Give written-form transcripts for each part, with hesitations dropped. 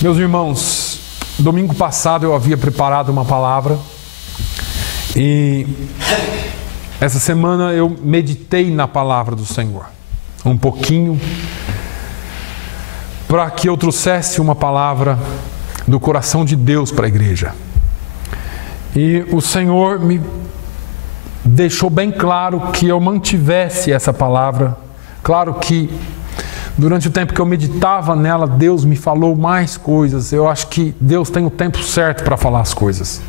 Meus irmãos, domingo passado eu havia preparado uma palavra e essa semana eu meditei na palavra do Senhor um pouquinho para que eu trouxesse uma palavra do coração de Deus para a igreja. E o Senhor me deixou bem claro que eu mantivesse essa palavra. Claro que durante o tempo que eu meditava nela, Deus me falou mais coisas. Eu acho que Deus tem o tempo certo para falar as coisas.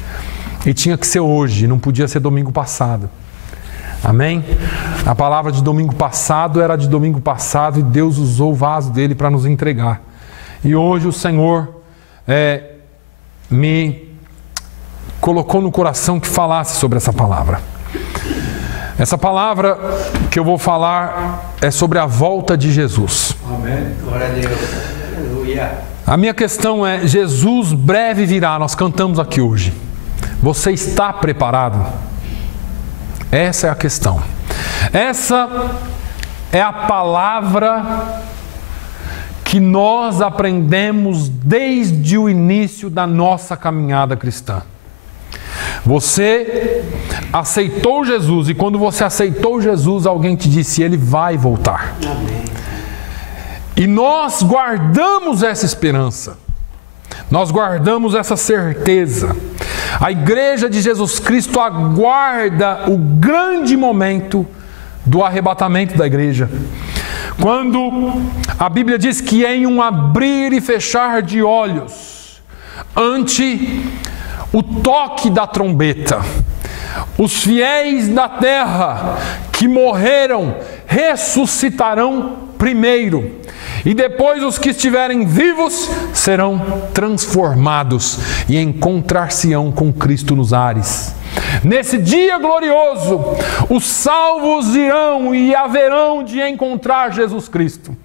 E tinha que ser hoje, não podia ser domingo passado. Amém? A palavra de domingo passado era de domingo passado e Deus usou o vaso dele para nos entregar. E hoje o Senhor me colocou no coração que falasse sobre essa palavra. Essa palavra que eu vou falar é sobre a volta de Jesus. Amém. Glória a Deus. Aleluia. A minha questão é: Jesus breve virá. Nós cantamos aqui hoje. Você está preparado? Essa é a questão. Essa é a palavra que nós aprendemos desde o início da nossa caminhada cristã. Você aceitou Jesus e quando você aceitou Jesus, alguém te disse: Ele vai voltar. Amém. E nós guardamos essa esperança. Nós guardamos essa certeza. A igreja de Jesus Cristo aguarda o grande momento do arrebatamento da igreja. Quando a Bíblia diz que em um abrir e fechar de olhos, ante o toque da trombeta, os fiéis da terra que morreram ressuscitarão primeiro, e depois os que estiverem vivos serão transformados e encontrar-se-ão com Cristo nos ares. Nesse dia glorioso, os salvos irão e haverão de encontrar Jesus Cristo.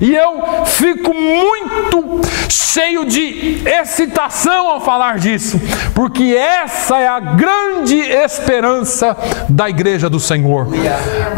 E eu fico muito cheio de excitação ao falar disso, porque essa é a grande esperança da igreja do Senhor.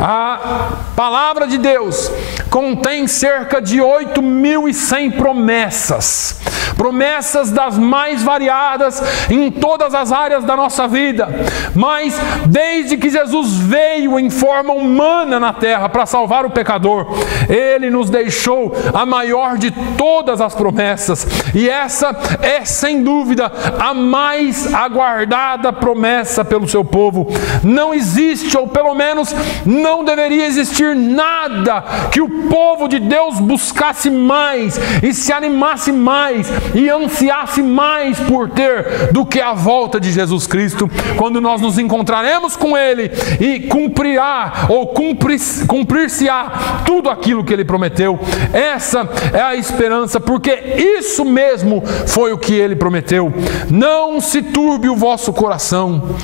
A palavra de Deus contém cerca de 8.100 promessas. Promessas das mais variadas em todas as áreas da nossa vida. Mas desde que Jesus veio em forma humana na terra para salvar o pecador, Ele nos deixou a maior de todas as promessas. E essa é sem dúvida a mais aguardada promessa pelo seu povo. Não existe, ou pelo menos não deveria existir, nada que o povo de Deus buscasse mais e se animasse mais e ansiasse mais por ter do que a volta de Jesus Cristo, quando nós nos encontraremos com Ele e cumprirá ou cumprir-se-á tudo aquilo que Ele prometeu. Essa é a esperança, porque isso mesmo foi o que Ele prometeu. Não se turbe o vosso coração.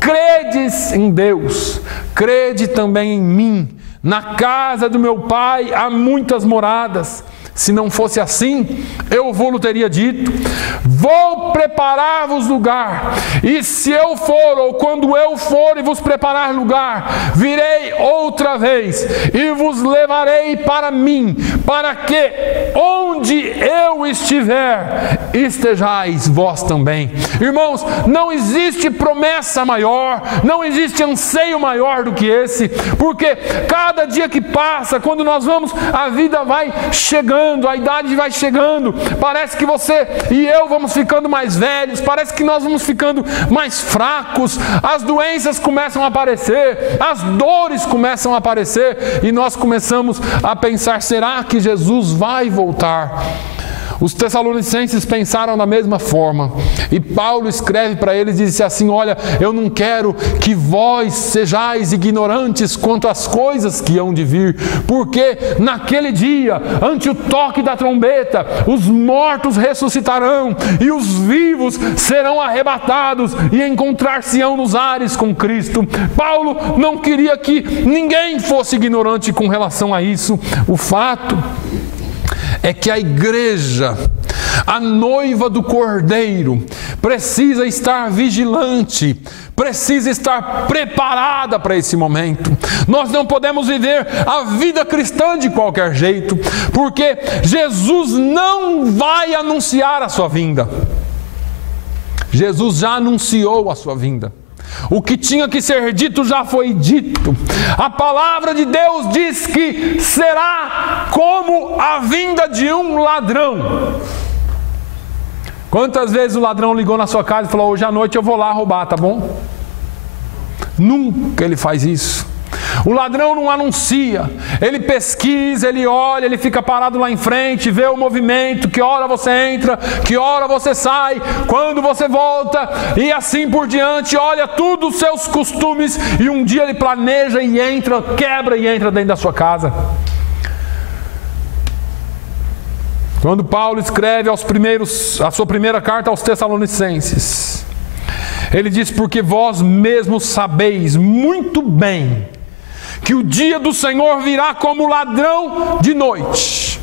Credes em Deus, crede também em mim. Na casa do meu Pai há muitas moradas. Se não fosse assim, eu vou-lhe teria dito: vou preparar-vos lugar. E se eu for, ou quando eu for e vos preparar lugar, virei outra vez e vos levarei para mim, para que onde eu estiver, estejais vós também. Irmãos, não existe promessa maior, não existe anseio maior do que esse, porque cada dia que passa, quando nós vamos, a vida vai chegando, a idade vai chegando, parece que você e eu vamos ficando mais velhos, parece que nós vamos ficando mais fracos, as doenças começam a aparecer, as dores começam a aparecer, e nós começamos a pensar: será que Jesus vai voltar? Os Tessalonicenses pensaram da mesma forma, e Paulo escreve para eles e diz assim: olha, eu não quero que vós sejais ignorantes quanto às coisas que hão de vir, porque naquele dia, ante o toque da trombeta, os mortos ressuscitarão e os vivos serão arrebatados e encontrar-se-ão nos ares com Cristo. Paulo não queria que ninguém fosse ignorante com relação a isso. O fato é que a igreja, a noiva do Cordeiro, precisa estar vigilante, precisa estar preparada para esse momento. Nós não podemos viver a vida cristã de qualquer jeito, porque Jesus não vai anunciar a sua vinda. Jesus já anunciou a sua vinda. O que tinha que ser dito já foi dito. A palavra de Deus diz que será como a vinda de um ladrão. Quantas vezes o ladrão ligou na sua casa e falou: hoje à noite eu vou lá roubar, tá bom? Nunca ele faz isso. O ladrão não anuncia, ele pesquisa, ele olha, ele fica parado lá em frente, vê o movimento, que hora você entra, que hora você sai, quando você volta, e assim por diante, olha tudo os seus costumes, e um dia ele planeja e entra, quebra e entra dentro da sua casa. Quando Paulo escreve a sua primeira carta aos Tessalonicenses, ele diz: porque vós mesmos sabeis muito bem que o dia do Senhor virá como ladrão de noite.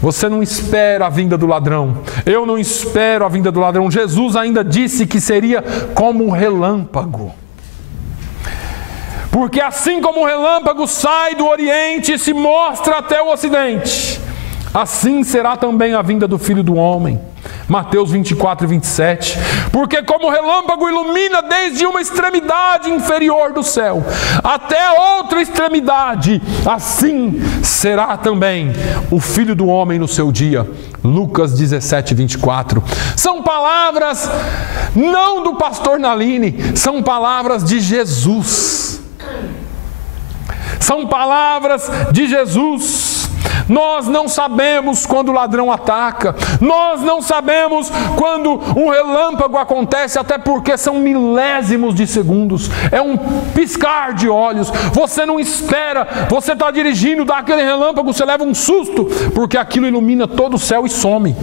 Você não espera a vinda do ladrão, eu não espero a vinda do ladrão. Jesus ainda disse que seria como um relâmpago. Porque assim como o relâmpago sai do Oriente e se mostra até o Ocidente, assim será também a vinda do Filho do Homem. Mateus 24 e 27. Porque como o relâmpago ilumina desde uma extremidade inferior do céu até a outra extremidade, assim será também o Filho do Homem no seu dia. Lucas 17, 24. São palavras não do pastor Naline, são palavras de Jesus. São palavras de Jesus. Nós não sabemos quando o ladrão ataca, nós não sabemos quando um relâmpago acontece, até porque são milésimos de segundos, é um piscar de olhos. Você não espera, você está dirigindo, dá aquele relâmpago, você leva um susto, porque aquilo ilumina todo o céu e some.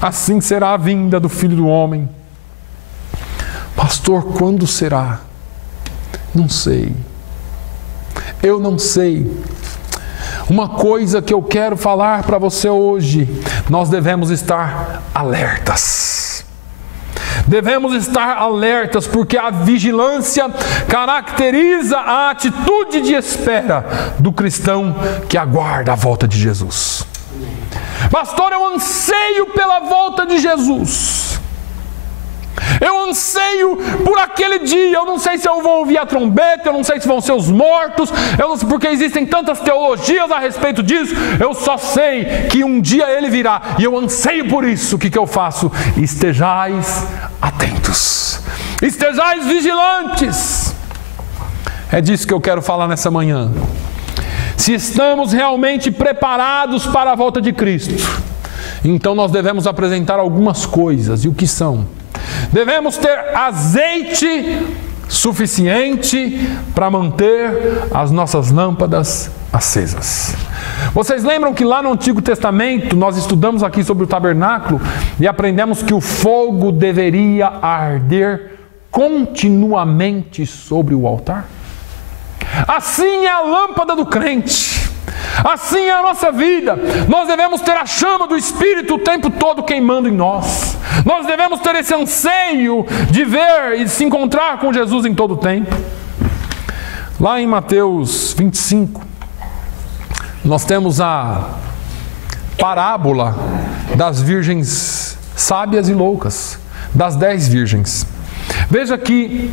Assim será a vinda do Filho do Homem. Pastor, quando será? Não sei. Eu não sei. Uma coisa que eu quero falar para você hoje: nós devemos estar alertas. Devemos estar alertas, porque a vigilância caracteriza a atitude de espera do cristão que aguarda a volta de Jesus. Pastor, eu anseio pela volta de Jesus. Eu anseio por aquele dia. Eu não sei se eu vou ouvir a trombeta, eu não sei se vão ser os mortos, eu não sei, porque existem tantas teologias a respeito disso. Eu só sei que um dia ele virá, e eu anseio por isso. O que eu faço? Estejais atentos, estejais vigilantes. É disso que eu quero falar nessa manhã. Se estamos realmente preparados para a volta de Cristo, então nós devemos apresentar algumas coisas. E o que são? Devemos ter azeite suficiente para manter as nossas lâmpadas acesas. Vocês lembram que lá no Antigo Testamento nós estudamos aqui sobre o tabernáculo e aprendemos que o fogo deveria arder continuamente sobre o altar? Assim é a lâmpada do crente. Assim é a nossa vida. Nós devemos ter a chama do Espírito o tempo todo queimando em nós. Nós devemos ter esse anseio de ver e se encontrar com Jesus em todo o tempo. Lá em Mateus 25, nós temos a parábola das virgens sábias e loucas, das 10 virgens. Veja que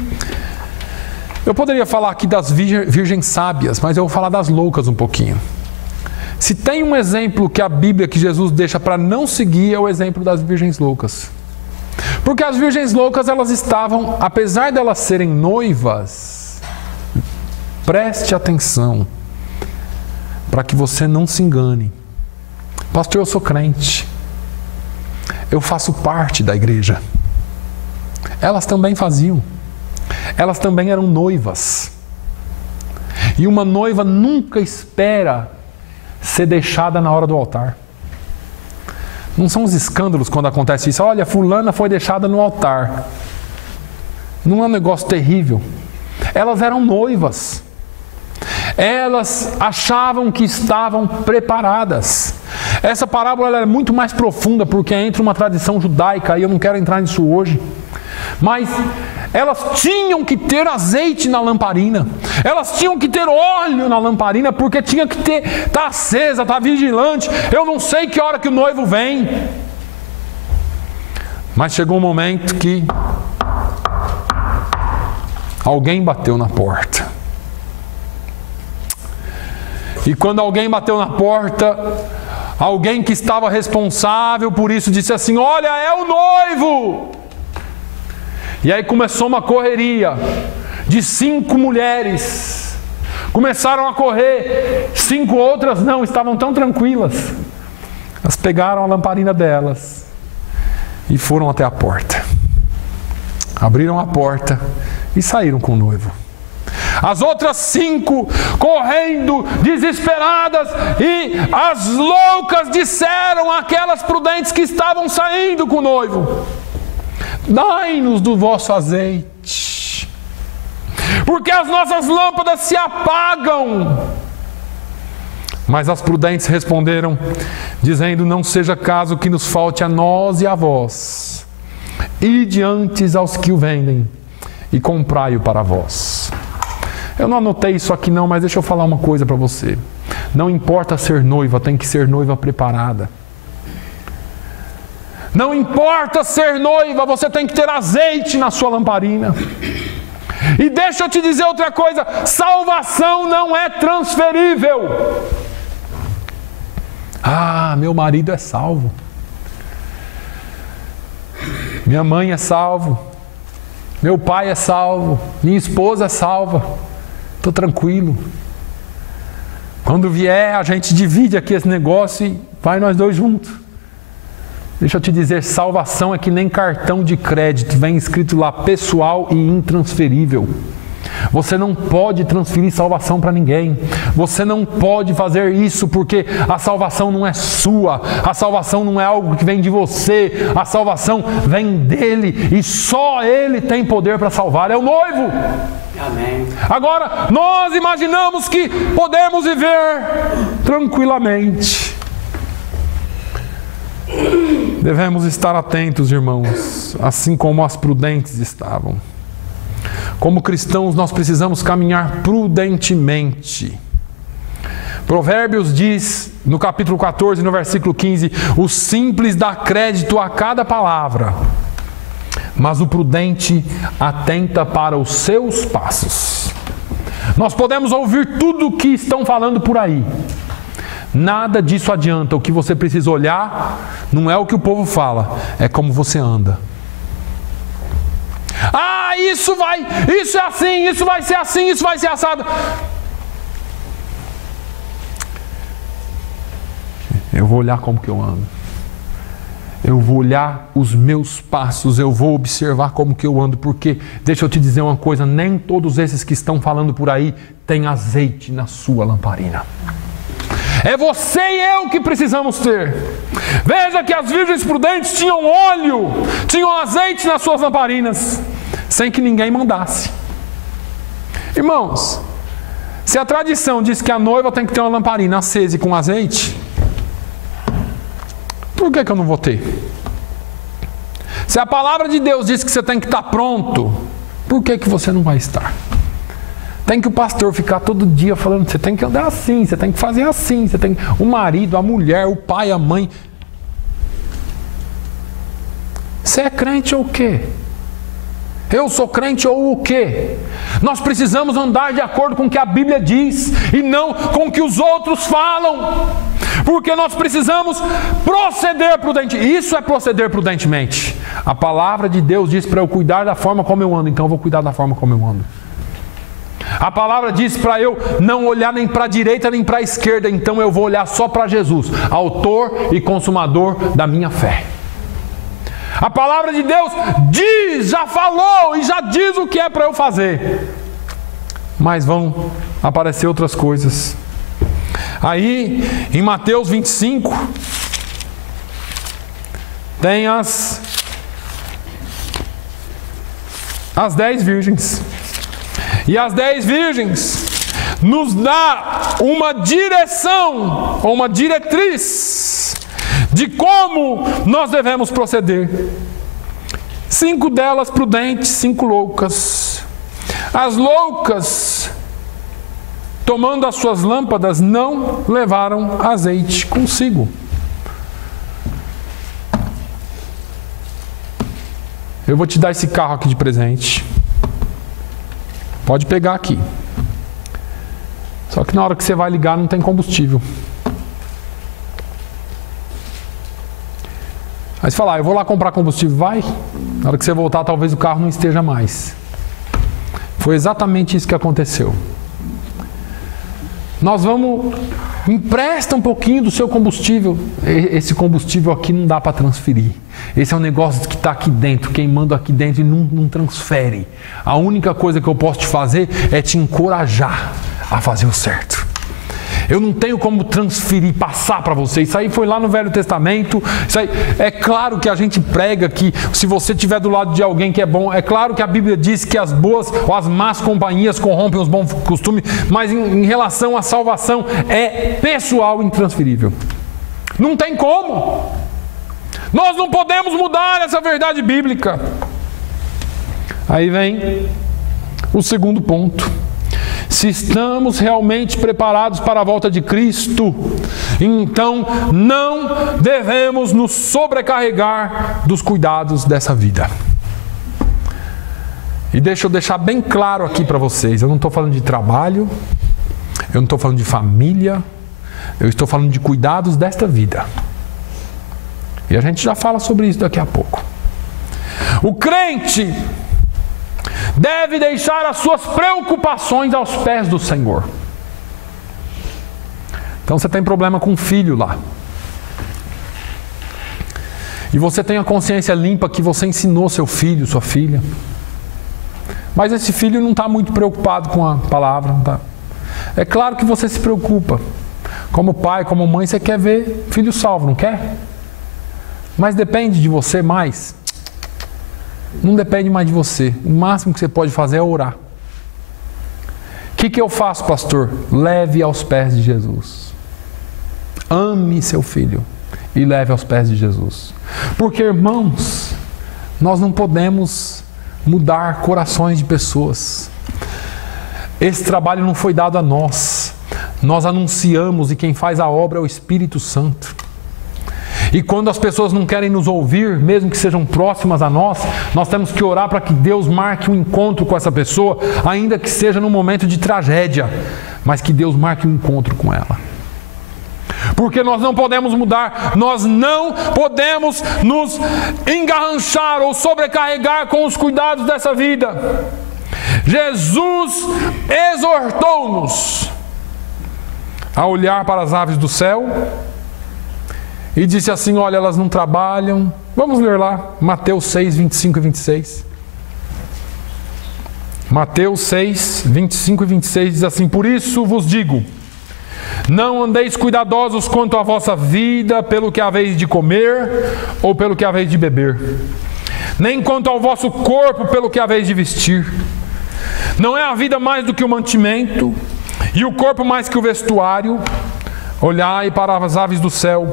eu poderia falar aqui das virgens sábias, mas eu vou falar das loucas um pouquinho. Se tem um exemplo que a Bíblia, que Jesus deixa para não seguir, é o exemplo das virgens loucas. Porque as virgens loucas, elas estavam, apesar de elas serem noivas, preste atenção, para que você não se engane. Pastor, eu sou crente, eu faço parte da igreja. Elas também faziam. Elas também eram noivas. E uma noiva nunca espera ser deixada na hora do altar. Não são os escândalos quando acontece isso. Olha, fulana foi deixada no altar. Não é um negócio terrível. Elas eram noivas. Elas achavam que estavam preparadas. Essa parábola ela é muito mais profunda, porque entra uma tradição judaica, e eu não quero entrar nisso hoje. Mas elas tinham que ter azeite na lamparina, elas tinham que ter óleo na lamparina, porque tinha que estar acesa, estar vigilante. Eu não sei que hora que o noivo vem, mas chegou um momento que alguém bateu na porta. E quando alguém bateu na porta, alguém que estava responsável por isso disse assim: olha, é o noivo. E aí começou uma correria de 5 mulheres. Começaram a correr, 5 outras não, estavam tão tranquilas. Elas pegaram a lamparina delas e foram até a porta. Abriram a porta e saíram com o noivo. As outras 5 correndo, desesperadas, e as loucas disseram àquelas prudentes que estavam saindo com o noivo: dai-nos do vosso azeite, porque as nossas lâmpadas se apagam. Mas as prudentes responderam, dizendo: não seja caso que nos falte a nós e a vós. Ide antes aos que o vendem e comprai-o para vós. Eu não anotei isso aqui não, mas deixa eu falar uma coisa para você. Não importa ser noiva, tem que ser noiva preparada. Não importa ser noiva, você tem que ter azeite na sua lamparina. E deixa eu te dizer outra coisa: salvação não é transferível. Ah, meu marido é salvo, minha mãe é salvo, meu pai é salvo, minha esposa é salva, estou tranquilo. Quando vier, a gente divide aqui esse negócio e vai nós dois juntos. Deixa eu te dizer, salvação é que nem cartão de crédito, vem escrito lá: pessoal e intransferível. Você não pode transferir salvação para ninguém. Você não pode fazer isso, porque a salvação não é sua. A salvação não é algo que vem de você. A salvação vem dele, e só ele tem poder para salvar. É o noivo. Amém. Agora, nós imaginamos que podemos viver tranquilamente. Devemos estar atentos, irmãos, assim como as prudentes estavam. Como cristãos, nós precisamos caminhar prudentemente. Provérbios diz, no capítulo 14, no versículo 15: o simples dá crédito a cada palavra, mas o prudente atenta para os seus passos. Nós podemos ouvir tudo o que estão falando por aí. Nada disso adianta. O que você precisa olhar não é o que o povo fala, é como você anda. Ah, isso é assim, isso vai ser assim, isso vai ser assado. Eu vou olhar como que eu ando. Eu vou olhar os meus passos, eu vou observar como que eu ando, porque, deixa eu te dizer uma coisa, nem todos esses que estão falando por aí têm azeite na sua lamparina. É você e eu que precisamos ter. Veja que as virgens prudentes tinham óleo, tinham azeite nas suas lamparinas, sem que ninguém mandasse. Irmãos, se a tradição diz que a noiva tem que ter uma lamparina acesa e com azeite, por que eu não vou ter? Se a palavra de Deus diz que você tem que estar pronto, por que você não vai estar? Tem que o pastor ficar todo dia falando: você tem que andar assim, você tem que fazer assim, você tem o marido, a mulher, o pai, a mãe. Você é crente ou o quê? Eu sou crente ou o quê? Nós precisamos andar de acordo com o que a Bíblia diz e não com o que os outros falam, porque nós precisamos proceder prudentemente. Isso é proceder prudentemente. A palavra de Deus diz para eu cuidar da forma como eu ando, então eu vou cuidar da forma como eu ando. A palavra diz para eu não olhar nem para a direita nem para a esquerda, então eu vou olhar só para Jesus, autor e consumador da minha fé. A palavra de Deus diz, já falou e já diz o que é para eu fazer. Mas vão aparecer outras coisas. Aí, em Mateus 25, tem as 10 virgens. E as 10 virgens nos dá uma direção, ou uma diretriz de como nós devemos proceder. 5 delas prudentes, 5 loucas. As loucas, tomando as suas lâmpadas, não levaram azeite consigo. Eu vou te dar esse carro aqui de presente. Pode pegar aqui. Só que na hora que você vai ligar não tem combustível. Aí você fala, eu vou lá comprar combustível, vai. Na hora que você voltar, talvez o carro não esteja mais. Foi exatamente isso que aconteceu. Nós vamos, empresta um pouquinho do seu combustível. Esse combustível aqui não dá para transferir. Esse é um negócio que está aqui dentro, queimando aqui dentro e não transfere. A única coisa que eu posso te fazer é te encorajar a fazer o certo. Eu não tenho como transferir, passar para você. Isso aí foi lá no Velho Testamento. Isso aí, é claro que a gente prega que se você estiver do lado de alguém que é bom, é claro que a Bíblia diz que as boas ou as más companhias corrompem os bons costumes, mas em relação à salvação é pessoal e intransferível. Não tem como. Nós não podemos mudar essa verdade bíblica. Aí vem o segundo ponto. Se estamos realmente preparados para a volta de Cristo, então não devemos nos sobrecarregar dos cuidados dessa vida. E deixa eu deixar bem claro aqui para vocês, eu não estou falando de trabalho, eu não estou falando de família, eu estou falando de cuidados desta vida. E a gente já fala sobre isso daqui a pouco. O crente deve deixar as suas preocupações aos pés do Senhor. Então você tem problema com um filho lá. E você tem a consciência limpa que você ensinou seu filho, sua filha. Mas esse filho não está muito preocupado com a palavra. Não tá? É claro que você se preocupa. Como pai, como mãe, você quer ver filho salvo, não quer? Mas depende de você mais. Não depende mais de você. O máximo que você pode fazer é orar. O que eu faço, pastor? Leve aos pés de Jesus. Ame seu filho e leve aos pés de Jesus. Porque, irmãos, nós não podemos mudar corações de pessoas. Esse trabalho não foi dado a nós. Nós anunciamos e quem faz a obra é o Espírito Santo. E quando as pessoas não querem nos ouvir, mesmo que sejam próximas a nós, nós temos que orar para que Deus marque um encontro com essa pessoa, ainda que seja num momento de tragédia, mas que Deus marque um encontro com ela. Porque nós não podemos mudar, nós não podemos nos engarranchar ou sobrecarregar com os cuidados dessa vida. Jesus exortou-nos a olhar para as aves do céu e disse assim, olha, elas não trabalham. Vamos ler lá, Mateus 6, 25 e 26. Mateus 6, 25 e 26 diz assim, por isso vos digo, não andeis cuidadosos quanto à vossa vida, pelo que haveis de comer, ou pelo que haveis de beber, nem quanto ao vosso corpo, pelo que haveis de vestir. Não é a vida mais do que o mantimento, e o corpo mais que o vestuário? Olhai para as aves do céu,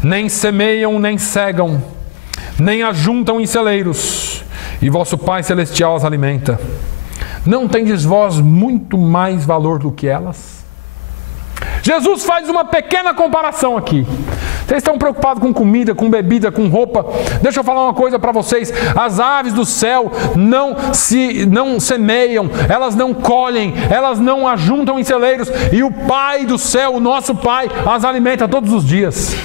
nem semeiam, nem cegam, nem ajuntam em celeiros, e vosso Pai Celestial as alimenta. Não tendes vós muito mais valor do que elas? Jesus faz uma pequena comparação aqui. Vocês estão preocupados com comida, com bebida, com roupa? Deixa eu falar uma coisa para vocês. As aves do céu não semeiam, elas não colhem, elas não ajuntam em celeiros, e o Pai do céu, o nosso Pai, as alimenta todos os dias.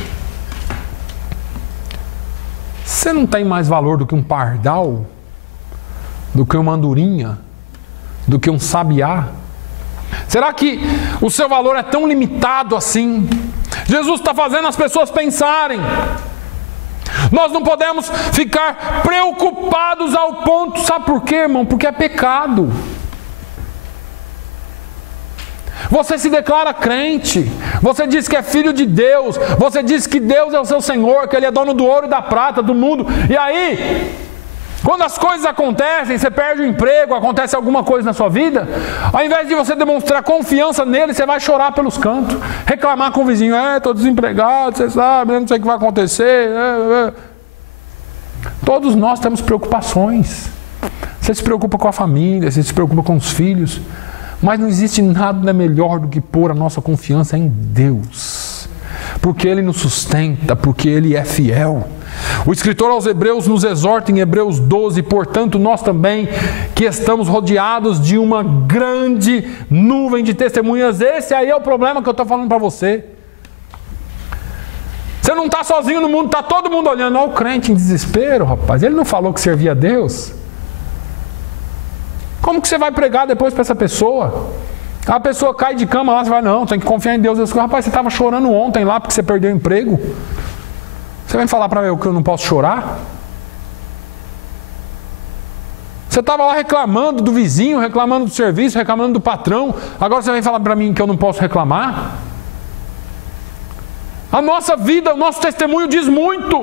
Você não tem mais valor do que um pardal? Do que uma andorinha? Do que um sabiá? Será que o seu valor é tão limitado assim? Jesus está fazendo as pessoas pensarem. Nós não podemos ficar preocupados ao ponto, sabe por quê, irmão? Porque é pecado. Você se declara crente, você diz que é filho de Deus, você diz que Deus é o seu Senhor, que Ele é dono do ouro e da prata, do mundo, e aí, quando as coisas acontecem, você perde o emprego, acontece alguma coisa na sua vida, ao invés de você demonstrar confiança nele, você vai chorar pelos cantos, reclamar com o vizinho, estou desempregado, você sabe, não sei o que vai acontecer. Todos nós temos preocupações. Você se preocupa com a família, você se preocupa com os filhos, mas não existe nada melhor do que pôr a nossa confiança em Deus, porque Ele nos sustenta, porque Ele é fiel. O escritor aos Hebreus nos exorta em Hebreus 12, portanto nós também, que estamos rodeados de uma grande nuvem de testemunhas. Esse aí é o problema que eu estou falando para você. Você não está sozinho no mundo, está todo mundo olhando. Olha o crente em desespero, rapaz. Ele não falou que servia a Deus? Como que você vai pregar depois para essa pessoa? A pessoa cai de cama lá, você vai, não, tem que confiar em Deus. Rapaz, você estava chorando ontem lá porque você perdeu o emprego. Você vai falar para mim que eu não posso chorar? Você estava lá reclamando do vizinho, reclamando do serviço, reclamando do patrão. Agora você vai falar para mim que eu não posso reclamar? A nossa vida, o nosso testemunho diz muito.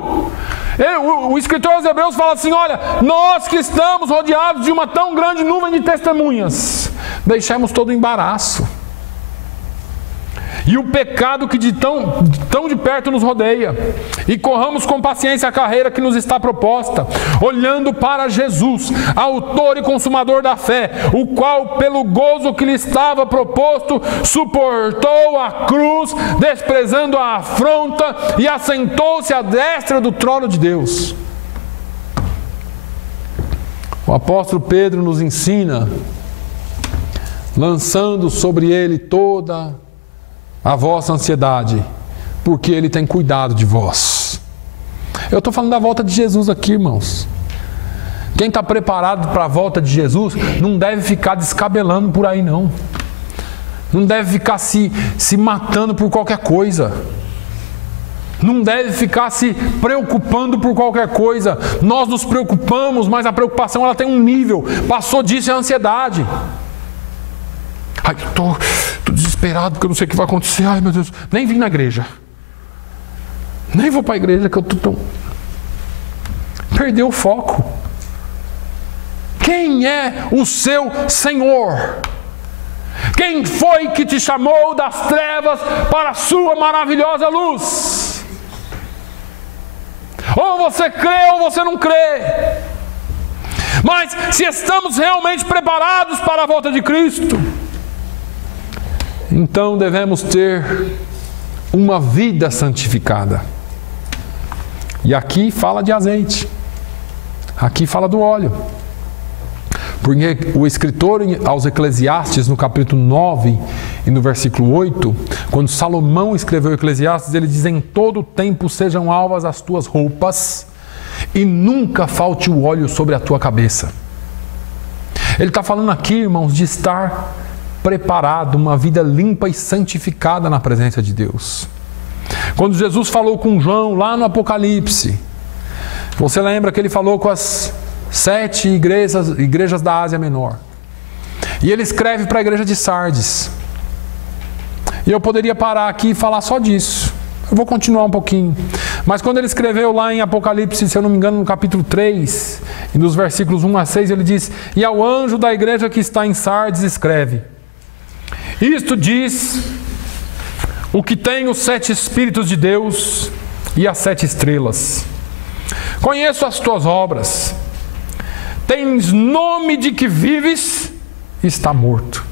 O escritor aos Hebreus fala assim, olha, nós que estamos rodeados de uma tão grande nuvem de testemunhas, deixemos todo o embaraço e o pecado que de tão de perto nos rodeia, e corramos com paciência a carreira que nos está proposta, olhando para Jesus, autor e consumador da fé, o qual, pelo gozo que lhe estava proposto, suportou a cruz, desprezando a afronta, e assentou-se à destra do trono de Deus. O apóstolo Pedro nos ensina, lançando sobre ele toda a vossa ansiedade, porque Ele tem cuidado de vós. Eu estou falando da volta de Jesus aqui, irmãos. Quem está preparado para a volta de Jesus não deve ficar descabelando por aí, não. Não deve ficar se matando por qualquer coisa. Não deve ficar se preocupando por qualquer coisa. Nós nos preocupamos, mas a preocupação ela tem um nível. Passou disso é a ansiedade. Ai, estou desesperado porque eu não sei o que vai acontecer. Ai, meu Deus, nem vim na igreja. Nem vou para a igreja que eu estou tão... Perdeu o foco. Quem é o seu Senhor? Quem foi que te chamou das trevas para a sua maravilhosa luz? Ou você crê ou você não crê. Mas se estamos realmente preparados para a volta de Cristo, então devemos ter uma vida santificada. E aqui fala de azeite. Aqui fala do óleo. Porque o escritor aos Eclesiastes, no capítulo 9 e no versículo 8, quando Salomão escreveu Eclesiastes, ele diz, em todo tempo sejam alvas as tuas roupas e nunca falte o óleo sobre a tua cabeça. Ele está falando aqui, irmãos, de estar preparado, uma vida limpa e santificada na presença de Deus. Quando Jesus falou com João lá no Apocalipse, você lembra que ele falou com as 7 igrejas da Ásia Menor. E ele escreve para a igreja de Sardes. E eu poderia parar aqui e falar só disso. Eu vou continuar um pouquinho. Mas quando ele escreveu lá em Apocalipse, se eu não me engano, no capítulo 3, e nos versículos 1 a 6, ele diz, e ao anjo da igreja que está em Sardes escreve, isto diz o que tem os 7 Espíritos de Deus e as 7 estrelas. Conheço as tuas obras. Tens nome de que vives e está morto.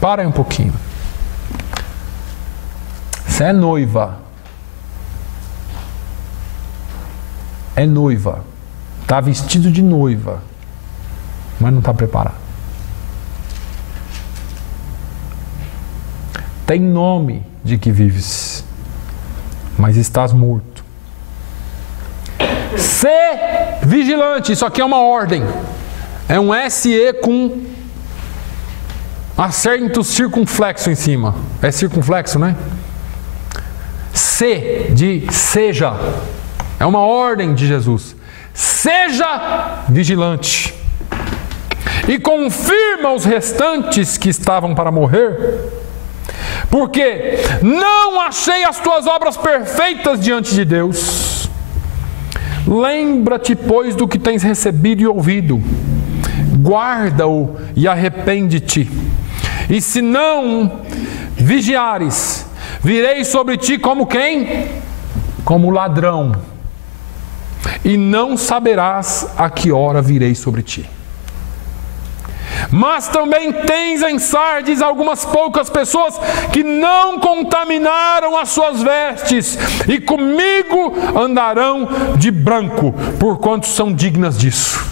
Para aí um pouquinho. Você é noiva. É noiva. Está vestido de noiva, mas não está preparado. Tem nome de que vives, mas estás morto. Sê vigilante. Isso aqui é uma ordem. É um SE com acento circunflexo em cima. É circunflexo, né? Se de seja. É uma ordem de Jesus. Seja vigilante. E confirma os restantes que estavam para morrer, porque não achei as tuas obras perfeitas diante de Deus. Lembra-te, pois, do que tens recebido e ouvido. Guarda-o e arrepende-te. E se não vigiares, virei sobre ti como quem? Como ladrão. e não saberás a que hora virei sobre ti. Mas também tens em Sardes algumas poucas pessoas que não contaminaram as suas vestes, e comigo andarão de branco, porquanto são dignas disso.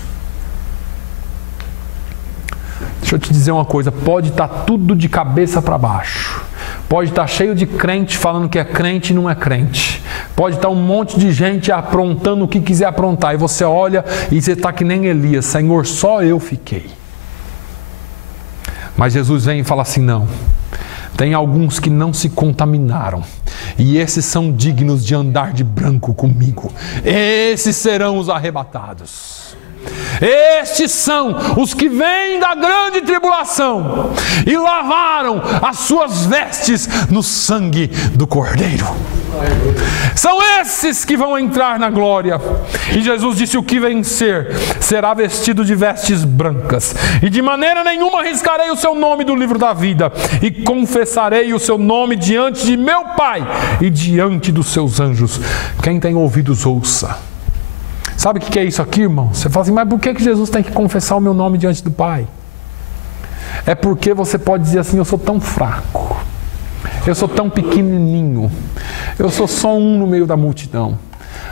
Deixa eu te dizer uma coisa, pode estar tudo de cabeça para baixo. Pode estar cheio de crente falando que é crente e não é crente. Pode estar um monte de gente aprontando o que quiser aprontar. E você olha e você está que nem Elias. Senhor, só eu fiquei. Mas Jesus vem e fala assim, não. Tem alguns que não se contaminaram. E esses são dignos de andar de branco comigo. Esses serão os arrebatados. Estes são os que vêm da grande tribulação e lavaram as suas vestes no sangue do Cordeiro. São esses que vão entrar na glória. E Jesus disse: o que vencer será vestido de vestes brancas, e de maneira nenhuma riscarei o seu nome do livro da vida, e confessarei o seu nome diante de meu Pai e diante dos seus anjos. Quem tem ouvidos, ouça. Sabe o que é isso aqui, irmão? Você fala assim, mas por que Jesus tem que confessar o meu nome diante do Pai? É porque você pode dizer assim, eu sou tão fraco, eu sou tão pequenininho, eu sou só um no meio da multidão.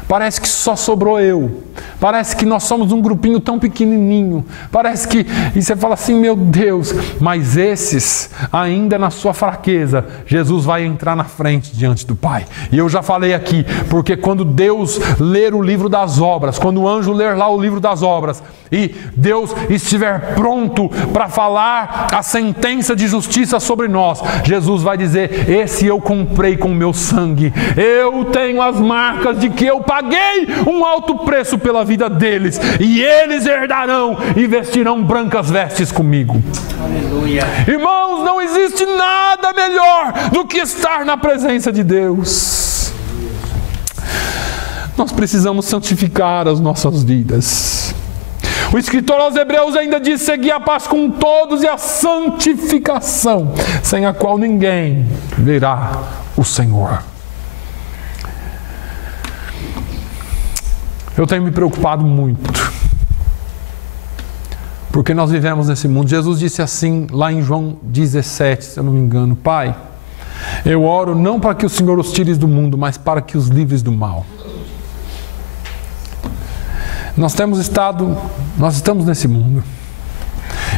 Parece que só sobrou eu. Parece que nós somos um grupinho tão pequenininho. Parece que... E você fala assim, meu Deus. Mas esses, ainda na sua fraqueza, Jesus vai entrar na frente diante do Pai. E eu já falei aqui, porque quando Deus ler o livro das obras, quando o anjo ler lá o livro das obras, e Deus estiver pronto para falar a sentença de justiça sobre nós, Jesus vai dizer, esse eu comprei com o meu sangue. Eu tenho as marcas de que eu paguei um alto preço pela vida deles, e eles herdarão e vestirão brancas vestes comigo. Aleluia. Irmãos, não existe nada melhor do que estar na presença de Deus. Nós precisamos santificar as nossas vidas. O escritor aos Hebreus ainda diz, segui a paz com todos e a santificação, sem a qual ninguém verá o Senhor. Eu tenho me preocupado muito, porque nós vivemos nesse mundo. Jesus disse assim, lá em João 17, se eu não me engano, Pai, eu oro não para que o Senhor os tires do mundo, mas para que os livres do mal. Nós estamos nesse mundo,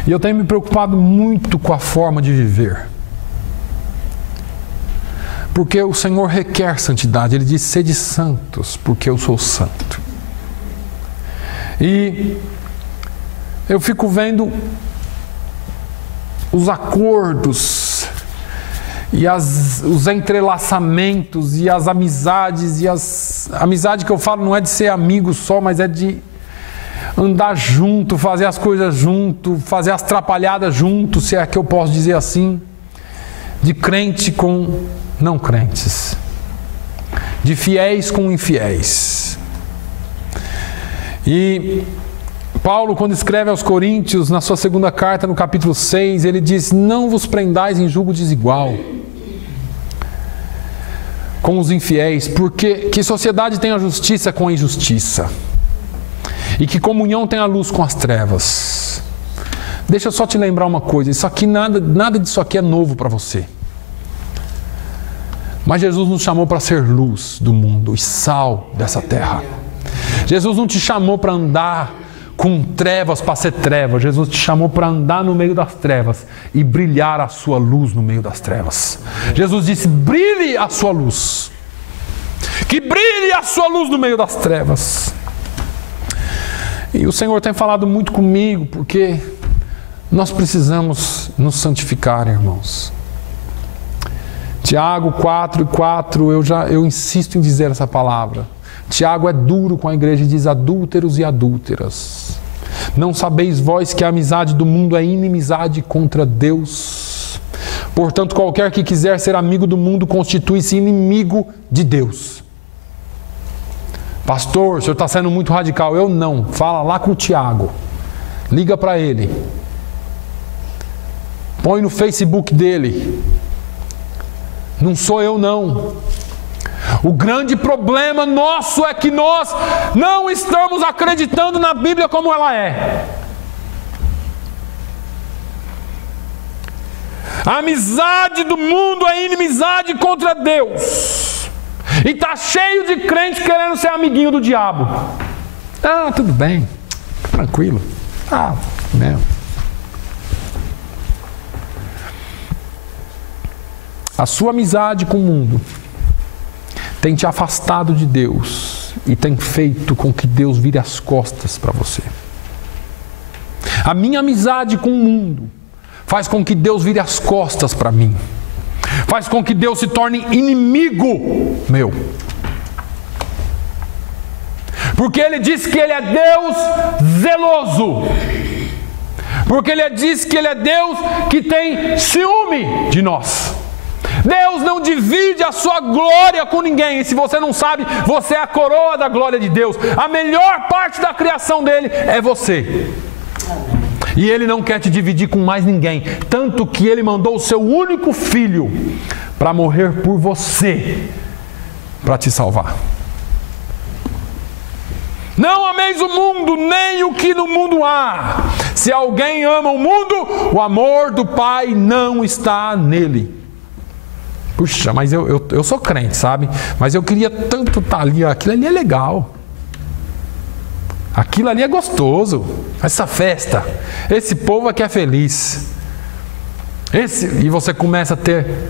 e eu tenho me preocupado muito com a forma de viver, porque o Senhor requer santidade. Ele diz, sede santos, porque eu sou santo. E eu fico vendo os acordos e os entrelaçamentos e as amizades, amizade que eu falo não é de ser amigo só, mas é de andar junto, fazer as coisas junto, fazer as trapalhadas junto, se é que eu posso dizer assim, de crente com não crentes, de fiéis com infiéis. E Paulo, quando escreve aos Coríntios, na sua segunda carta, no capítulo 6, ele diz, não vos prendais em julgo desigual com os infiéis, porque que sociedade tem a justiça com a injustiça, e que comunhão tem a luz com as trevas. Deixa eu só te lembrar uma coisa, isso aqui, nada disso aqui é novo para você. Mas Jesus nos chamou para ser luz do mundo e sal dessa terra. Jesus não te chamou para andar com trevas para ser treva. Jesus te chamou para andar no meio das trevas e brilhar a sua luz no meio das trevas. Jesus disse, brilhe a sua luz. Que brilhe a sua luz no meio das trevas. E o Senhor tem falado muito comigo, porque nós precisamos nos santificar, irmãos. Tiago 4:4, eu insisto em dizer essa palavra. Tiago é duro com a igreja e diz, adúlteros e adúlteras, não sabeis vós que a amizade do mundo é inimizade contra Deus? Portanto, qualquer que quiser ser amigo do mundo constitui-se inimigo de Deus. Pastor, o senhor está sendo muito radical. Eu não. Fala lá com o Tiago. Liga para ele. Põe no Facebook dele. Não sou eu não. O grande problema nosso é que nós não estamos acreditando na Bíblia como ela é. A amizade do mundo é inimizade contra Deus. E está cheio de crente querendo ser amiguinho do diabo. Ah, tudo bem, tranquilo. Ah, mesmo. A sua amizade com o mundo tem te afastado de Deus e tem feito com que Deus vire as costas para você. A minha amizade com o mundo faz com que Deus vire as costas para mim. Faz com que Deus se torne inimigo meu. Porque Ele diz que Ele é Deus zeloso. Porque Ele diz que Ele é Deus que tem ciúme de nós. Deus não divide a sua glória com ninguém. E se você não sabe, você é a coroa da glória de Deus. A melhor parte da criação dele é você. E Ele não quer te dividir com mais ninguém. Tanto que Ele mandou o seu único filho para morrer por você, para te salvar. Não ameis o mundo, nem o que no mundo há. Se alguém ama o mundo, o amor do Pai não está nele. Puxa, mas eu sou crente, sabe? Mas eu queria tanto estar ali. Aquilo ali é legal. Aquilo ali é gostoso. Essa festa. Esse povo aqui é feliz. E você começa a ter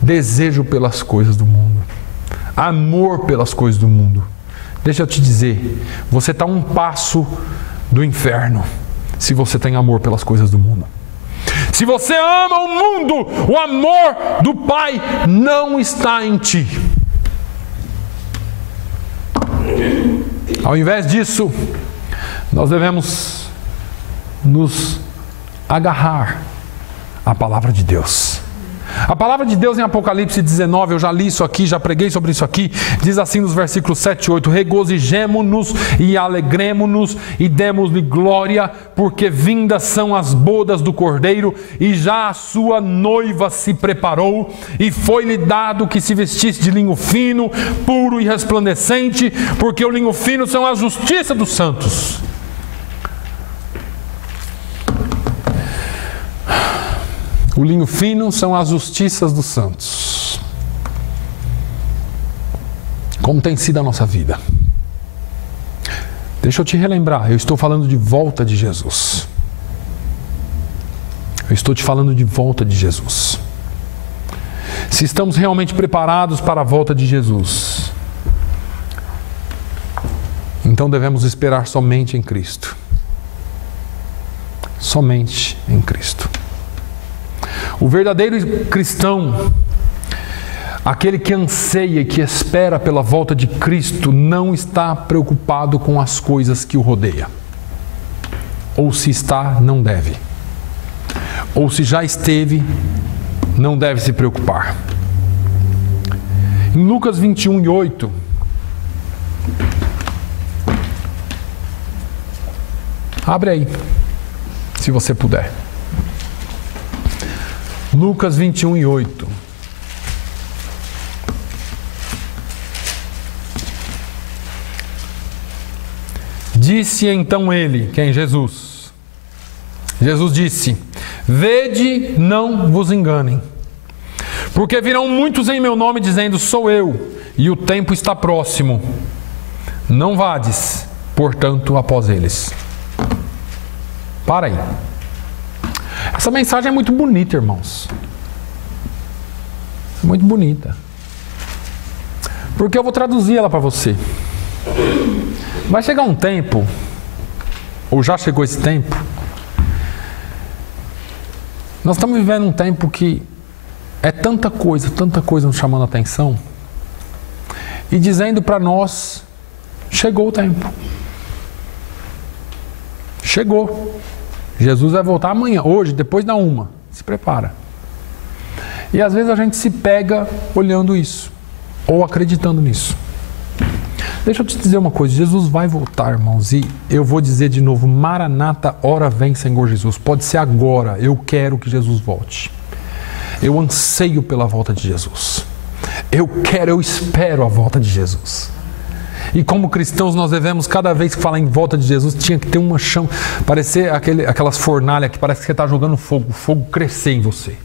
desejo pelas coisas do mundo. Amor pelas coisas do mundo. Deixa eu te dizer. Você está um passo do inferno. Se você tem amor pelas coisas do mundo. Se você ama o mundo, o amor do Pai não está em ti. Ao invés disso, nós devemos nos agarrar à palavra de Deus. A palavra de Deus em Apocalipse 19, eu já li isso aqui, já preguei sobre isso aqui, diz assim nos versículos 7 e 8: regozijemo-nos e alegremo-nos e demos-lhe glória, porque vindas são as bodas do Cordeiro, e já a sua noiva se preparou, e foi-lhe dado que se vestisse de linho fino, puro e resplandecente, porque o linho fino são a justiça dos santos. O linho fino são as justiças dos santos. Como tem sido a nossa vida? Deixa eu te relembrar, eu estou falando de volta de Jesus. Eu estou te falando de volta de Jesus. Se estamos realmente preparados para a volta de Jesus, então devemos esperar somente em Cristo. Somente em Cristo. O verdadeiro cristão, aquele que anseia e que espera pela volta de Cristo, não está preocupado com as coisas que o rodeiam. Ou se está, não deve. Ou se já esteve, não deve se preocupar. Em Lucas 21 e 8, abre aí, se você puder. Lucas 21 e 8. Disse então ele, quem? Jesus. Jesus disse: vede, não vos enganem, porque virão muitos em meu nome dizendo: sou eu, e o tempo está próximo. Não vades, portanto, após eles. Para aí. Essa mensagem é muito bonita, irmãos. É muito bonita. Porque eu vou traduzir ela para você. Vai chegar um tempo, ou já chegou esse tempo, nós estamos vivendo um tempo que é tanta coisa nos chamando a atenção e dizendo para nós: chegou o tempo. Chegou. Jesus vai voltar amanhã, hoje, depois da 1. Se prepara. E às vezes a gente se pega olhando isso, ou acreditando nisso. Deixa eu te dizer uma coisa, Jesus vai voltar, irmãos, e eu vou dizer de novo: Maranata, ora vem, Senhor Jesus. Pode ser agora, eu quero que Jesus volte. Eu anseio pela volta de Jesus. Eu espero a volta de Jesus. E como cristãos nós devemos, cada vez que falar em volta de Jesus, tinha que ter uma chama, parecer aquelas fornalhas que parece que você está jogando fogo, o fogo crescer em você.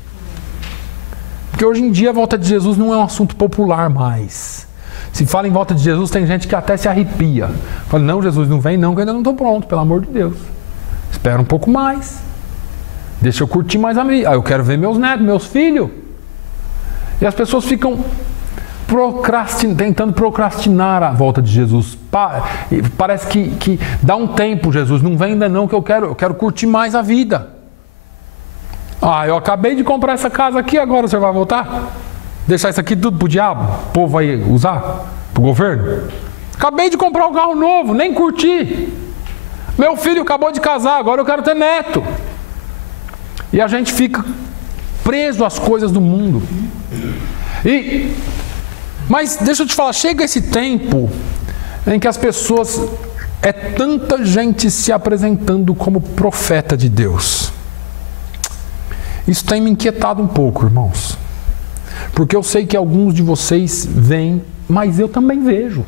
Porque hoje em dia a volta de Jesus não é um assunto popular mais. Se fala em volta de Jesus, tem gente que até se arrepia. Fala, não, Jesus não vem não, que eu ainda não estou pronto, pelo amor de Deus. Espera um pouco mais. Deixa eu curtir mais a vida. Eu quero ver meus netos, meus filhos. E as pessoas ficam tentando procrastinar a volta de Jesus. Parece que dá um tempo, Jesus, não vem ainda não, que eu quero curtir mais a vida. Eu acabei de comprar essa casa aqui, agora você vai voltar? Deixar isso aqui tudo pro diabo? O povo vai usar? Pro governo? Acabei de comprar um carro novo, nem curti. Meu filho acabou de casar, agora eu quero ter neto. E a gente fica preso às coisas do mundo. Mas deixa eu te falar, chega esse tempo em que as pessoas, é tanta gente se apresentando como profeta de Deus. Isso tem me inquietado um pouco, irmãos. Porque eu sei que alguns de vocês veem, mas eu também vejo.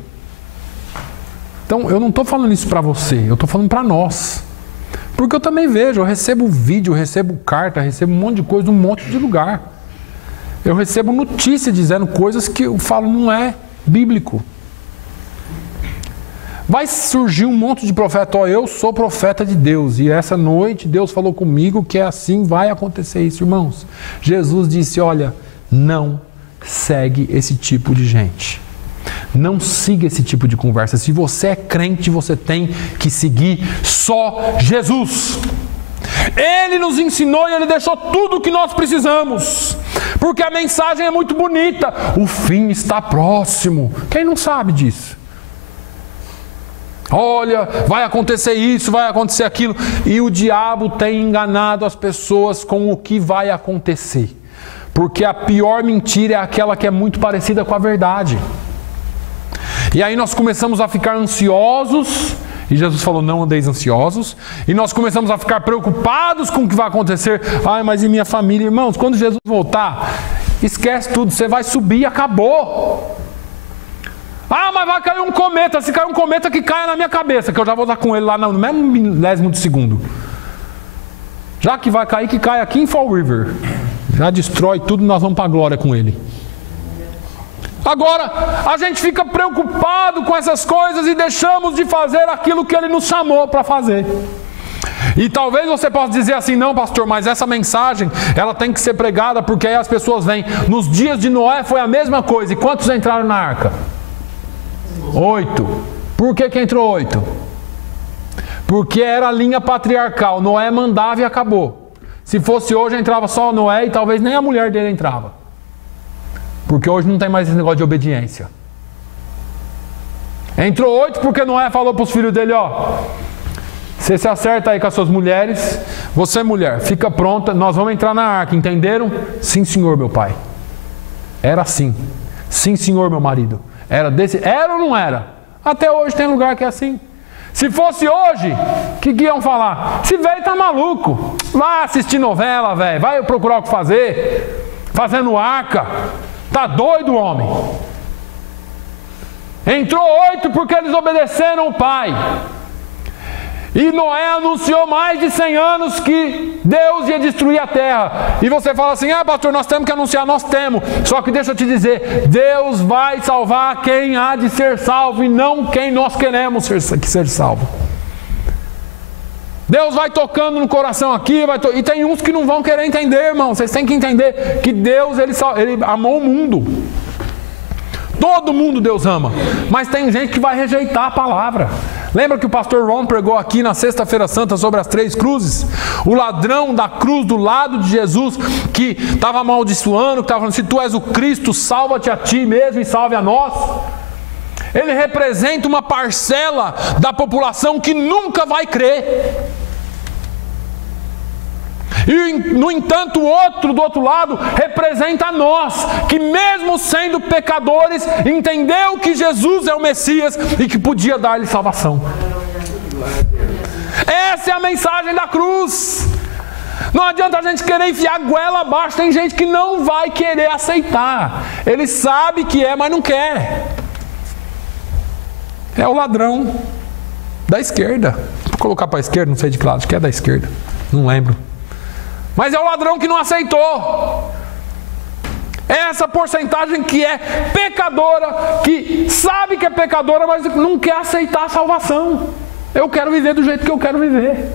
Então, eu não estou falando isso para você, eu estou falando para nós. Porque eu também vejo, eu recebo vídeo, eu recebo carta, eu recebo um monte de coisa, um monte de lugar. Eu recebo notícia dizendo coisas que eu falo não é bíblico. Vai surgir um monte de profeta, eu sou profeta de Deus, e essa noite Deus falou comigo que assim vai acontecer isso, irmãos. Jesus disse, olha, não segue esse tipo de gente. Não siga esse tipo de conversa. Se você é crente, você tem que seguir só Jesus. Ele nos ensinou e Ele deixou tudo o que nós precisamos. Porque a mensagem é muito bonita. O fim está próximo. Quem não sabe disso? Olha, vai acontecer isso, vai acontecer aquilo. E o diabo tem enganado as pessoas com o que vai acontecer. Porque a pior mentira é aquela que é muito parecida com a verdade. E aí nós começamos a ficar ansiosos. E Jesus falou, não andeis ansiosos. E nós começamos a ficar preocupados com o que vai acontecer. Mas e minha família? Irmãos, quando Jesus voltar, esquece tudo, você vai subir e acabou. Mas vai cair um cometa. Se cair um cometa, que caia na minha cabeça, que eu já vou estar com ele lá no mesmo milésimo de segundo. Já que vai cair, que caia aqui em Fall River. Já destrói tudo, nós vamos para a glória com ele. Agora, a gente fica preocupado com essas coisas e deixamos de fazer aquilo que Ele nos chamou para fazer. E talvez você possa dizer assim, não pastor, mas essa mensagem, ela tem que ser pregada porque aí as pessoas vêm. Nos dias de Noé foi a mesma coisa. E quantos entraram na arca? 8. Por que entrou 8? Porque era a linha patriarcal. Noé mandava e acabou. Se fosse hoje, entrava só Noé e talvez nem a mulher dele entrava. Porque hoje não tem mais esse negócio de obediência. Entrou 8 porque Noé falou para os filhos dele, você se acerta aí com as suas mulheres. Você, mulher, fica pronta, nós vamos entrar na arca, entenderam? Sim, senhor, meu pai. Era assim. Sim, senhor, meu marido. Era ou não era? Até hoje tem lugar que é assim. Se fosse hoje, o que iam falar? Esse velho tá maluco. Vai assistir novela, velho. Vai procurar o que fazer. Fazendo arca. Tá doido, homem? Entrou 8 porque eles obedeceram o pai. E Noé anunciou mais de 100 anos que Deus ia destruir a terra. E você fala assim, pastor, nós temos que anunciar, nós temos. Só que deixa eu te dizer, Deus vai salvar quem há de ser salvo e não quem nós queremos ser salvo. Deus vai tocando no coração aqui, e tem uns que não vão querer entender, irmão. Vocês têm que entender que Deus, Ele amou o mundo. Todo mundo Deus ama. Mas tem gente que vai rejeitar a palavra. Lembra que o pastor Ron pregou aqui na Sexta-feira Santa sobre as 3 cruzes? O ladrão da cruz do lado de Jesus, que estava amaldiçoando, que estava falando, se tu és o Cristo, salva-te a ti mesmo e salve a nós. Ele representa uma parcela da população que nunca vai crer. E, no entanto, o outro do outro lado representa nós, que mesmo sendo pecadores, entendeu que Jesus é o Messias e que podia dar-lhe salvação. Essa é a mensagem da cruz. Não adianta a gente querer enfiar a goela abaixo. Tem gente que não vai querer aceitar. Ele sabe que é, mas não quer. É o ladrão da esquerda. Vou colocar para a esquerda, não sei de que lado, acho que é da esquerda. Não lembro. Mas é o ladrão que não aceitou. É essa porcentagem que é pecadora, que sabe que é pecadora, mas não quer aceitar a salvação. Eu quero viver do jeito que eu quero viver.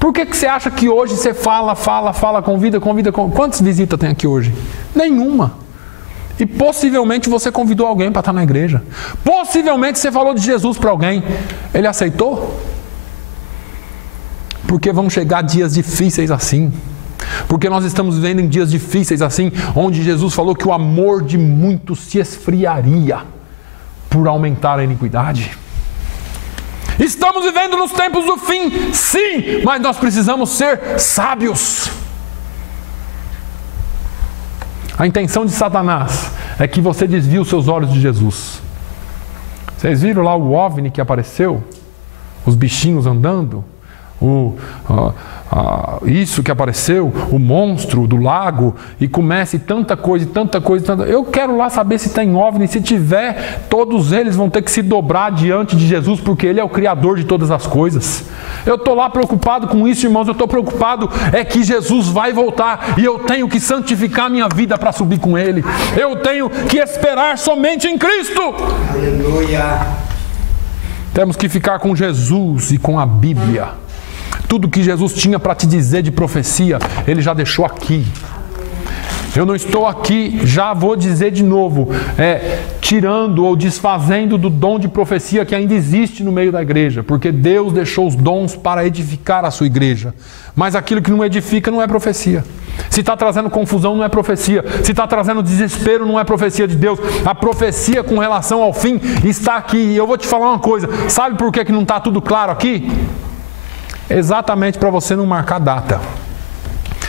Por que você acha que hoje você fala, convida? Quantas visitas tem aqui hoje? Nenhuma. E possivelmente você convidou alguém para estar na igreja. Possivelmente você falou de Jesus para alguém. Ele aceitou? Porque vão chegar dias difíceis assim. Porque nós estamos vivendo em dias difíceis assim, onde Jesus falou que o amor de muitos se esfriaria por aumentar a iniquidade. Estamos vivendo nos tempos do fim, sim, mas nós precisamos ser sábios. A intenção de Satanás é que você desvie os seus olhos de Jesus. Vocês viram lá o OVNI que apareceu? Os bichinhos andando? Isso que apareceu, o monstro do lago, e começa tanta coisa. Eu quero lá saber se tem OVNI. Se tiver, todos eles vão ter que se dobrar diante de Jesus, porque Ele é o Criador de todas as coisas. Eu estou lá preocupado com isso, irmãos. Eu estou preocupado é que Jesus vai voltar e eu tenho que santificar minha vida para subir com Ele. Eu tenho que esperar somente em Cristo. Aleluia. Temos que ficar com Jesus e com a Bíblia. Tudo que Jesus tinha para te dizer de profecia, Ele já deixou aqui. Eu não estou aqui, já vou dizer de novo, tirando ou desfazendo do dom de profecia que ainda existe no meio da igreja, porque Deus deixou os dons para edificar a sua igreja. Mas aquilo que não edifica não é profecia. Se está trazendo confusão, não é profecia. Se está trazendo desespero, não é profecia de Deus. A profecia com relação ao fim está aqui. E eu vou te falar uma coisa, sabe por que não está tudo claro aqui? Exatamente para você não marcar data.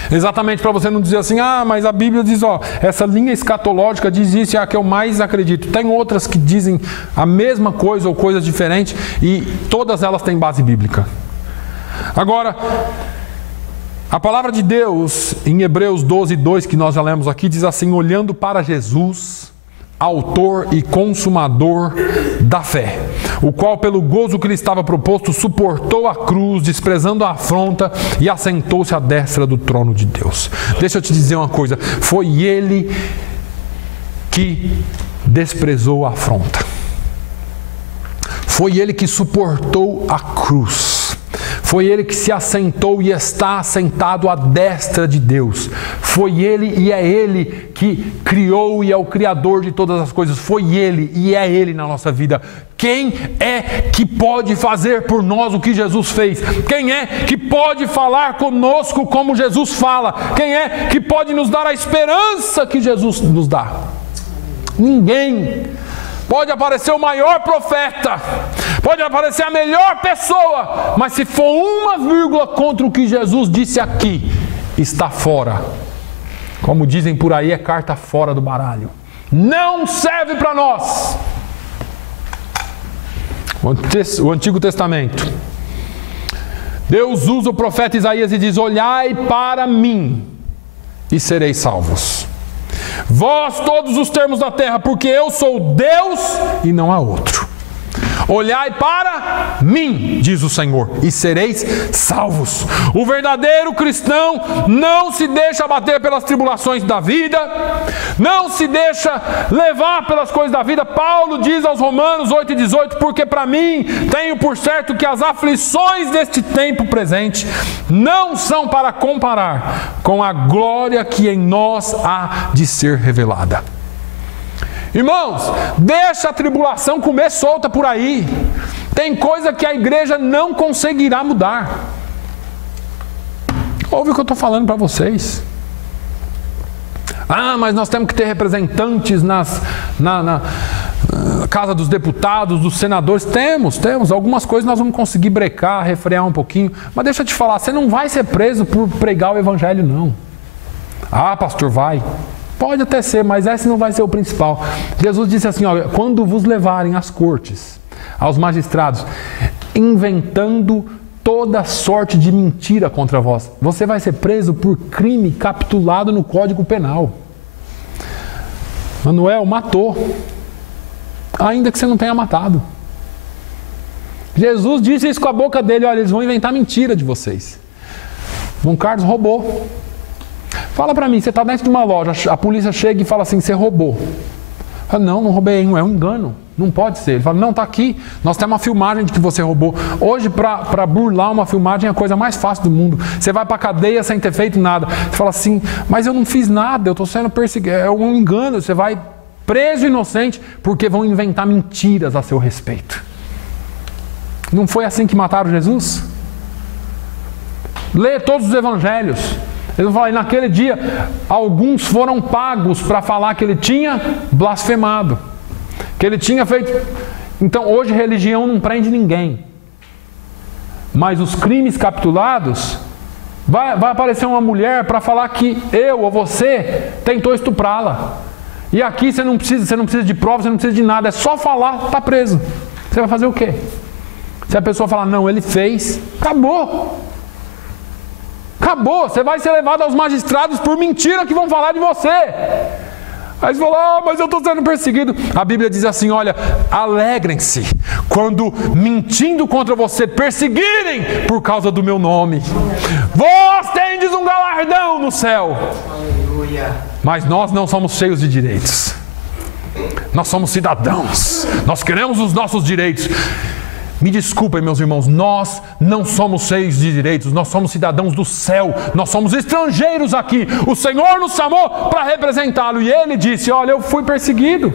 Exatamente para você não dizer assim, mas a Bíblia diz, essa linha escatológica diz isso, é a que eu mais acredito. Tem outras que dizem a mesma coisa ou coisas diferentes e todas elas têm base bíblica. Agora, a palavra de Deus em Hebreus 12:2, que nós já lemos aqui, diz assim: olhando para Jesus, autor e consumador da fé, o qual pelo gozo que lhe estava proposto suportou a cruz, desprezando a afronta, e assentou-se à destra do trono de Deus. Deixa eu te dizer uma coisa, foi Ele que desprezou a afronta, foi Ele que suportou a cruz, foi Ele que se assentou e está assentado à destra de Deus. Foi Ele e é Ele que criou e é o Criador de todas as coisas. Foi Ele e é Ele na nossa vida. Quem é que pode fazer por nós o que Jesus fez? Quem é que pode falar conosco como Jesus fala? Quem é que pode nos dar a esperança que Jesus nos dá? Ninguém. Pode aparecer o maior profeta, pode aparecer a melhor pessoa, mas se for uma vírgula contra o que Jesus disse aqui, está fora. Como dizem por aí, é carta fora do baralho. Não serve para nós. O Antigo Testamento. Deus usa o profeta Isaías e diz: olhai para mim e sereis salvos. Vós todos os termos da terra, porque eu sou Deus e não há outro. Olhai para mim, diz o Senhor, e sereis salvos. O verdadeiro cristão não se deixa abater pelas tribulações da vida, não se deixa levar pelas coisas da vida. Paulo diz aos Romanos 8:18, porque para mim tenho por certo que as aflições deste tempo presente não são para comparar com a glória que em nós há de ser revelada. Irmãos, deixa a tribulação comer solta por aí. Tem coisa que a igreja não conseguirá mudar. Ouve o que eu estou falando para vocês. Mas nós temos que ter representantes na Casa dos Deputados, dos senadores. Temos. Algumas coisas nós vamos conseguir brecar, refrear um pouquinho. Mas deixa eu te falar, você não vai ser preso por pregar o evangelho, não. Pastor, vai. Pode até ser, mas esse não vai ser o principal. Jesus disse assim, quando vos levarem às cortes, aos magistrados, inventando toda sorte de mentira contra vós. Você vai ser preso por crime capitulado no Código Penal. Manuel matou, ainda que você não tenha matado. Jesus disse isso com a boca dele: olha, eles vão inventar mentira de vocês. João Carlos roubou. Fala para mim, você está dentro de uma loja, a polícia chega e fala assim: você roubou. Fala, não roubei, não é um engano. Não pode ser. Ele fala: não, está aqui, nós temos uma filmagem de que você roubou. Hoje, para burlar uma filmagem é a coisa mais fácil do mundo. Você vai para a cadeia sem ter feito nada. Você fala assim: mas eu não fiz nada, eu estou sendo perseguido. É um engano. Você vai preso inocente porque vão inventar mentiras a seu respeito. Não foi assim que mataram Jesus? Lê todos os evangelhos. Eles vão falar: e naquele dia, alguns foram pagos para falar que ele tinha blasfemado, que ele tinha feito. Então, hoje, religião não prende ninguém. Mas os crimes capitulados, vai aparecer uma mulher para falar que eu ou você tentou estuprá-la. E aqui você não precisa de prova, você não precisa de nada. É só falar, está preso. Você vai fazer o quê? Se a pessoa falar: não, ele fez, acabou. Acabou, você vai ser levado aos magistrados por mentira que vão falar de você. Aí você fala: mas eu estou sendo perseguido. A Bíblia diz assim: olha, alegrem-se quando mentindo contra você perseguirem por causa do meu nome. Vós tendes um galardão no céu. Aleluia. Mas nós não somos cheios de direitos. Nós somos cidadãos. Nós queremos os nossos direitos. Me desculpem, meus irmãos, nós não somos cheios de direitos, nós somos cidadãos do céu, nós somos estrangeiros aqui. O Senhor nos chamou para representá-lo e Ele disse: olha, eu fui perseguido.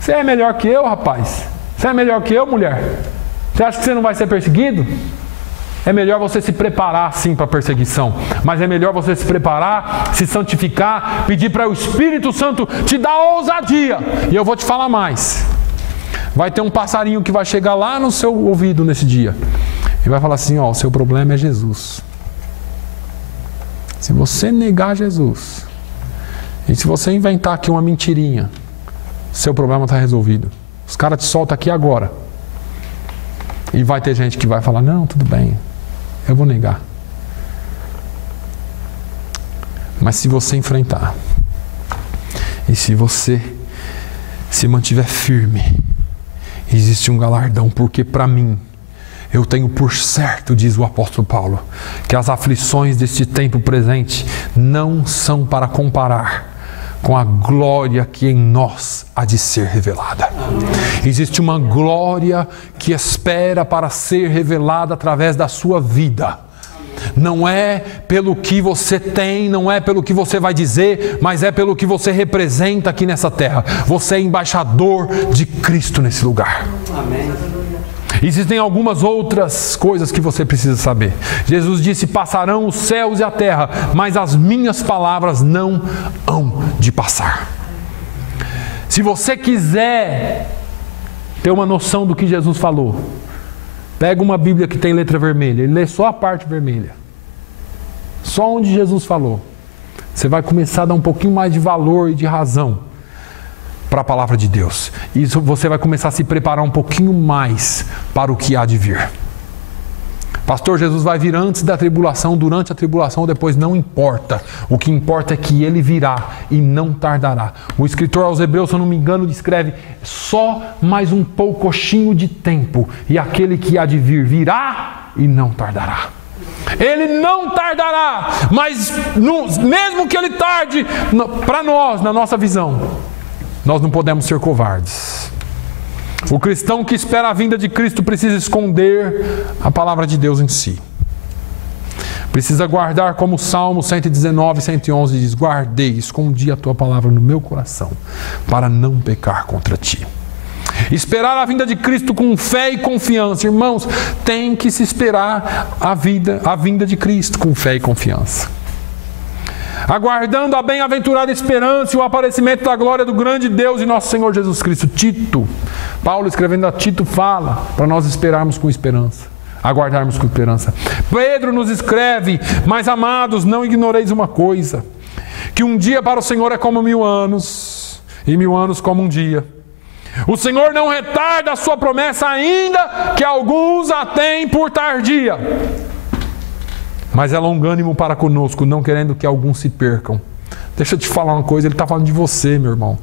Você é melhor que eu, rapaz? Você é melhor que eu, mulher? Você acha que você não vai ser perseguido? É melhor você se preparar sim para a perseguição, mas é melhor você se preparar, se santificar, pedir para o Espírito Santo te dar ousadia. E eu vou te falar mais. Vai ter um passarinho que vai chegar lá no seu ouvido nesse dia e vai falar assim: ó, o seu problema é Jesus. Se você negar Jesus e se você inventar aqui uma mentirinha, seu problema está resolvido. Os caras te soltam aqui agora. E vai ter gente que vai falar: não, tudo bem, eu vou negar. Mas se você enfrentar e se você se mantiver firme, existe um galardão, porque para mim, eu tenho por certo, diz o apóstolo Paulo, que as aflições deste tempo presente não são para comparar com a glória que em nós há de ser revelada. Existe uma glória que espera para ser revelada através da sua vida. Não é pelo que você tem, não é pelo que você vai dizer, mas é pelo que você representa aqui nessa terra. Você é embaixador de Cristo nesse lugar. Amém. Existem algumas outras coisas que você precisa saber. Jesus disse: passarão os céus e a terra, mas as minhas palavras não hão de passar. Se você quiser ter uma noção do que Jesus falou, pega uma Bíblia que tem letra vermelha e lê só a parte vermelha. Só onde Jesus falou. Você vai começar a dar um pouquinho mais de valor e de razão para a palavra de Deus. E você vai começar a se preparar um pouquinho mais para o que há de vir. Pastor, Jesus vai vir antes da tribulação, durante a tribulação, depois não importa. O que importa é que Ele virá e não tardará. O escritor aos Hebreus, se eu não me engano, descreve: só mais um poucochinho de tempo e aquele que há de vir virá e não tardará. Ele não tardará, mas mesmo que Ele tarde, para nós, na nossa visão, nós não podemos ser covardes. O cristão que espera a vinda de Cristo precisa esconder a palavra de Deus em si. Precisa guardar, como o Salmo 119, 111 diz: guardei, escondi a tua palavra no meu coração, para não pecar contra ti. Esperar a vinda de Cristo com fé e confiança. Irmãos, tem que se esperar a vinda de Cristo com fé e confiança. Aguardando a bem-aventurada esperança e o aparecimento da glória do grande Deus e nosso Senhor Jesus Cristo. Tito, Paulo escrevendo a Tito, fala para nós esperarmos com esperança, aguardarmos com esperança. Pedro nos escreve: mas amados, não ignoreis uma coisa, que um dia para o Senhor é como 1000 anos, e 1000 anos como um dia. O Senhor não retarda a sua promessa, ainda que alguns a têm por tardia. Mas é longânimo para conosco, não querendo que alguns se percam. Deixa eu te falar uma coisa, Ele está falando de você, meu irmão.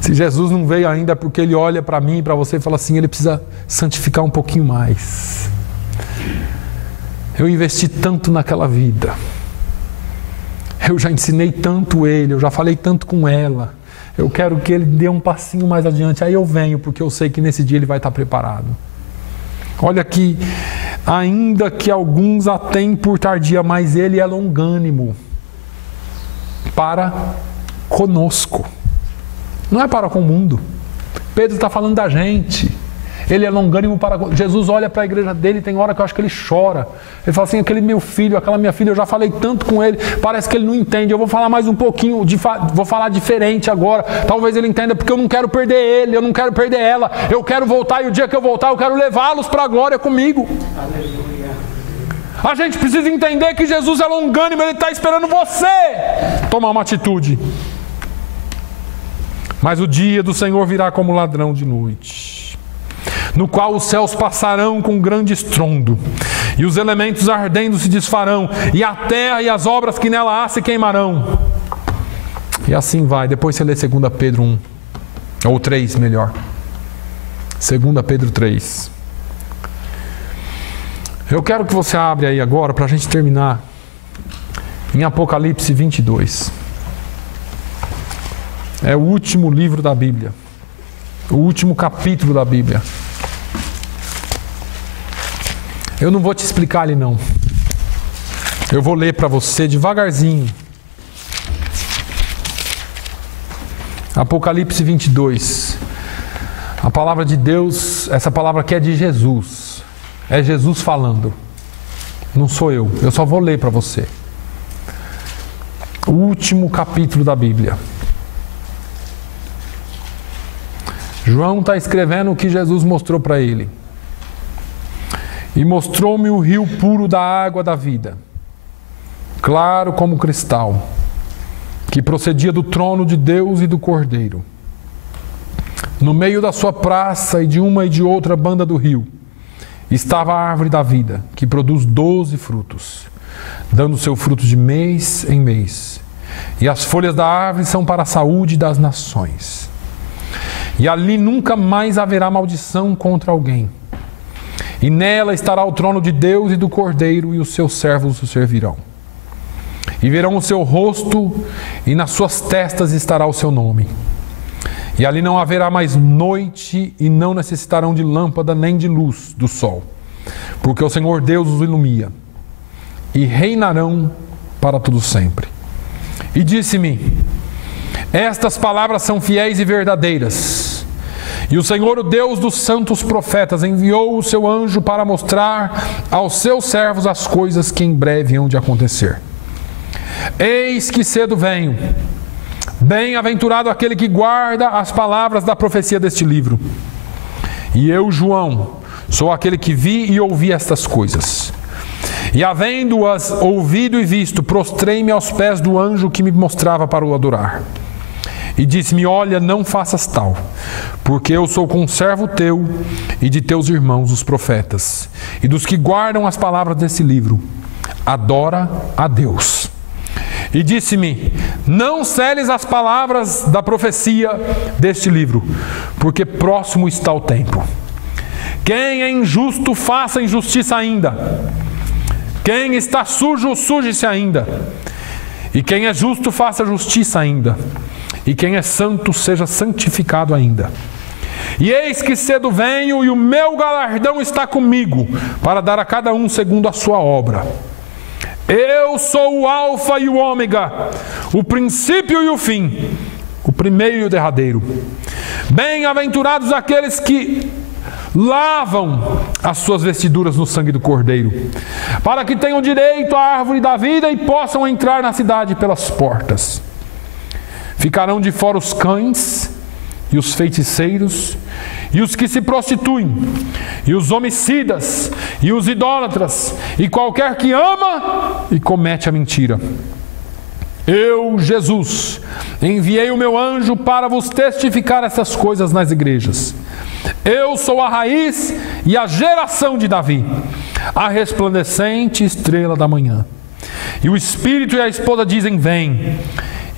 Se Jesus não veio ainda, é porque Ele olha para mim e para você e fala assim, Ele precisa santificar um pouquinho mais. Eu investi tanto naquela vida. Eu já ensinei tanto ele, eu já falei tanto com ela. Eu quero que ele dê um passinho mais adiante. Aí eu venho, porque eu sei que nesse dia ele vai estar preparado. Olha aqui, ainda que alguns a têm por tardia, mas ele é longânimo para conosco. Não é para com o mundo. Pedro está falando da gente. Ele é longânimo para... Jesus olha para a igreja dele, tem hora que eu acho que ele chora. Ele fala assim, aquele meu filho, aquela minha filha, eu já falei tanto com ele, parece que ele não entende. Eu vou falar mais um pouquinho, vou falar diferente agora. Talvez ele entenda, porque eu não quero perder ele, eu não quero perder ela. Eu quero voltar e o dia que eu voltar, eu quero levá-los para a glória comigo. Aleluia. A gente precisa entender que Jesus é longânimo, Ele está esperando você tomar uma atitude. Mas o dia do Senhor virá como ladrão de noite, no qual os céus passarão com grande estrondo, e os elementos ardendo se desfarão, e a terra e as obras que nela há se queimarão. E assim vai. Depois você lê 2 Pedro 1, ou 3 melhor. 2 Pedro 3. Eu quero que você abra aí agora, para a gente terminar, em Apocalipse 22. É o último livro da Bíblia, o último capítulo da Bíblia. Eu não vou te explicar ali não. Eu vou ler para você devagarzinho. Apocalipse 22. A palavra de Deus, essa palavra aqui é de Jesus. É Jesus falando. Não sou eu. Eu só vou ler para você. O último capítulo da Bíblia. João está escrevendo o que Jesus mostrou para ele. E mostrou-me o rio puro da água da vida, claro como cristal, que procedia do trono de Deus e do Cordeiro. No meio da sua praça e de uma e de outra banda do rio, estava a árvore da vida, que produz 12 frutos, dando seu fruto de mês em mês. E as folhas da árvore são para a saúde das nações. E ali nunca mais haverá maldição contra alguém. E nela estará o trono de Deus e do Cordeiro, e os seus servos o servirão. E verão o seu rosto, e nas suas testas estará o seu nome. E ali não haverá mais noite, e não necessitarão de lâmpada nem de luz do sol, porque o Senhor Deus os ilumina, e reinarão para todo sempre. E disse-me: estas palavras são fiéis e verdadeiras. E o Senhor, o Deus dos santos profetas, enviou o seu anjo para mostrar aos seus servos as coisas que em breve hão de acontecer. Eis que cedo venho. Bem-aventurado aquele que guarda as palavras da profecia deste livro. E eu, João, sou aquele que vi e ouvi estas coisas. E havendo-as ouvido e visto, prostrei-me aos pés do anjo que me mostrava para o adorar. E disse-me: olha, não faças tal, porque eu sou conservo teu e de teus irmãos os profetas, e dos que guardam as palavras desse livro. Adora a Deus. E disse-me: não seles as palavras da profecia deste livro, porque próximo está o tempo. Quem é injusto, faça injustiça ainda. Quem está sujo, suje-se ainda. E quem é justo, faça justiça ainda. E quem é santo, seja santificado ainda. E eis que cedo venho, e o meu galardão está comigo, para dar a cada um segundo a sua obra. Eu sou o Alfa e o Ômega, o princípio e o fim, o primeiro e o derradeiro. Bem-aventurados aqueles que lavam as suas vestiduras no sangue do Cordeiro, para que tenham direito à árvore da vida e possam entrar na cidade pelas portas. Ficarão de fora os cães e os feiticeiros e os que se prostituem e os homicidas e os idólatras e qualquer que ama e comete a mentira. Eu, Jesus, Enviei o meu anjo para vos testificar essas coisas nas igrejas. Eu sou a raiz e a geração de Davi, a resplandecente estrela da manhã. E o Espírito e a esposa dizem: vem.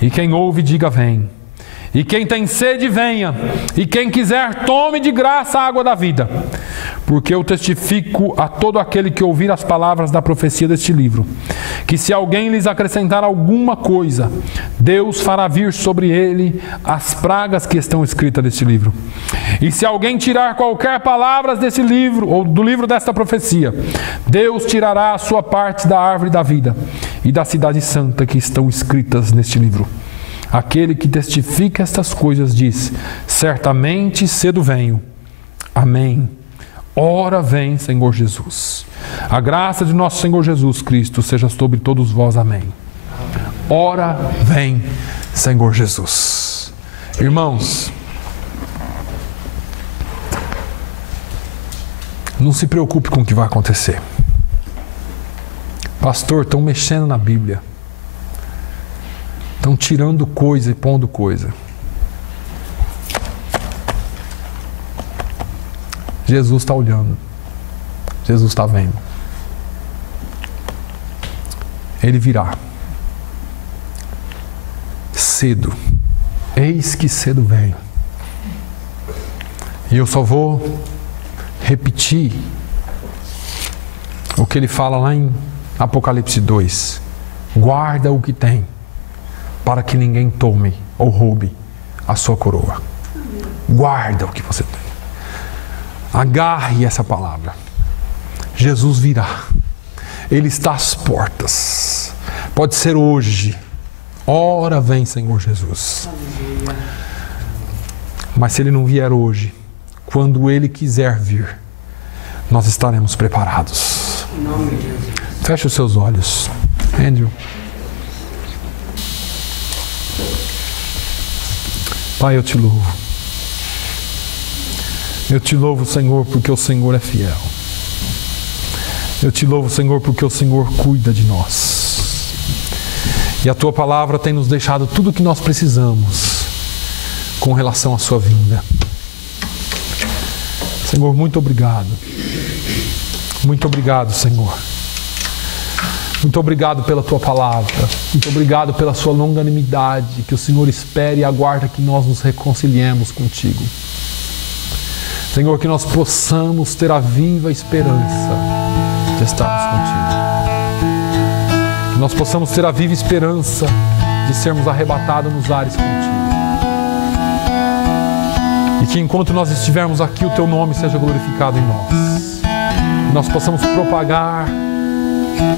E quem ouve, diga: vem. E quem tem sede, venha. E quem quiser, tome de graça a água da vida. Porque eu testifico a todo aquele que ouvir as palavras da profecia deste livro, que se alguém lhes acrescentar alguma coisa, Deus fará vir sobre ele as pragas que estão escritas neste livro. E se alguém tirar qualquer palavra desse livro, ou do livro desta profecia, Deus tirará a sua parte da árvore da vida e da cidade santa que estão escritas neste livro. Aquele que testifica estas coisas diz: certamente cedo venho. Amém. Ora vem, Senhor Jesus. A graça de nosso Senhor Jesus Cristo seja sobre todos vós. Amém. Ora vem, Senhor Jesus. Irmãos, não se preocupe com o que vai acontecer. Pastor, estão mexendo na Bíblia. Estão tirando coisa e pondo coisa. Jesus está olhando. Jesus está vendo. Ele virá. Cedo. Eis que cedo venho. E eu só vou repetir o que ele fala lá em Apocalipse 2. Guarda o que tem, para que ninguém tome ou roube a sua coroa. Guarda o que você tem. Agarre essa palavra. Jesus virá. Ele está às portas. Pode ser hoje. Ora vem, Senhor Jesus. Mas se Ele não vier hoje, quando Ele quiser vir, nós estaremos preparados. Feche os seus olhos. Andrew. Pai, eu te louvo. Eu te louvo, Senhor, porque o Senhor é fiel. Eu te louvo, Senhor, porque o Senhor cuida de nós. E a Tua palavra tem nos deixado tudo o que nós precisamos com relação à Sua vinda. Senhor, muito obrigado. Muito obrigado, Senhor. Muito obrigado pela Tua palavra. Muito obrigado pela Sua longanimidade, que o Senhor espere e aguarda que nós nos reconciliemos contigo. Senhor, que nós possamos ter a viva esperança de estarmos contigo. Que nós possamos ter a viva esperança de sermos arrebatados nos ares contigo. E que enquanto nós estivermos aqui, o Teu nome seja glorificado em nós. Que nós possamos propagar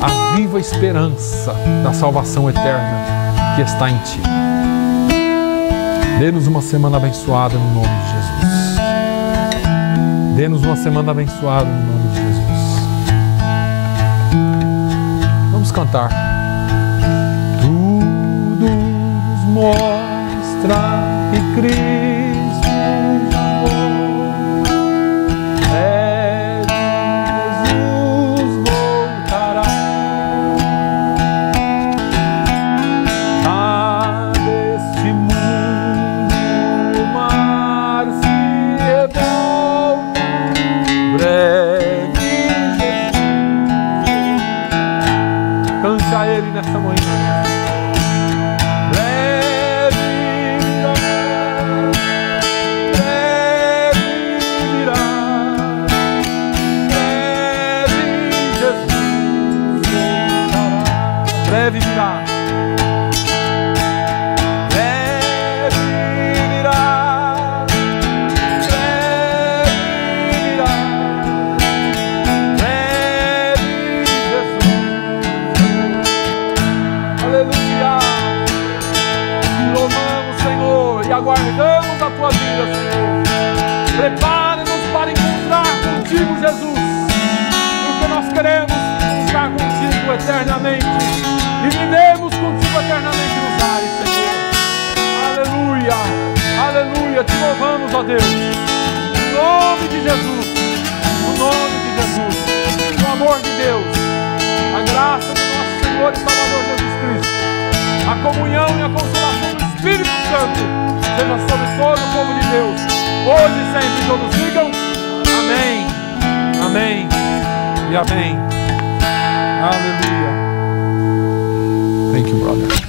a viva esperança da salvação eterna que está em Ti. Dê-nos uma semana abençoada no nome de Jesus. Dê-nos uma semana abençoada no nome de Jesus. Vamos cantar. Tudo nos mostra que Cristo é Jesus voltará. A deste mundo o mar se revolta. Breve Jesus. Cante a Ele nessa manhã. Breve virá. Breve virá. Breve virá. Breve Jesus. Aleluia. Te louvamos, Senhor, e aguardamos a Tua vinda, Senhor. Prepare-nos para encontrar contigo, Jesus, porque nós queremos estar contigo eternamente. E vivemos contigo eternamente nos ares, Senhor. Aleluia, aleluia, te louvamos, ó Deus. Em nome de Jesus, no nome de Jesus, no amor de Deus, a graça do nosso Senhor e Salvador Jesus Cristo, a comunhão e a consolação do Espírito Espírito Santo seja sobre todo o povo de Deus, hoje e sempre. Todos digam amém, amém e amém. Aleluia. Thank you, brother.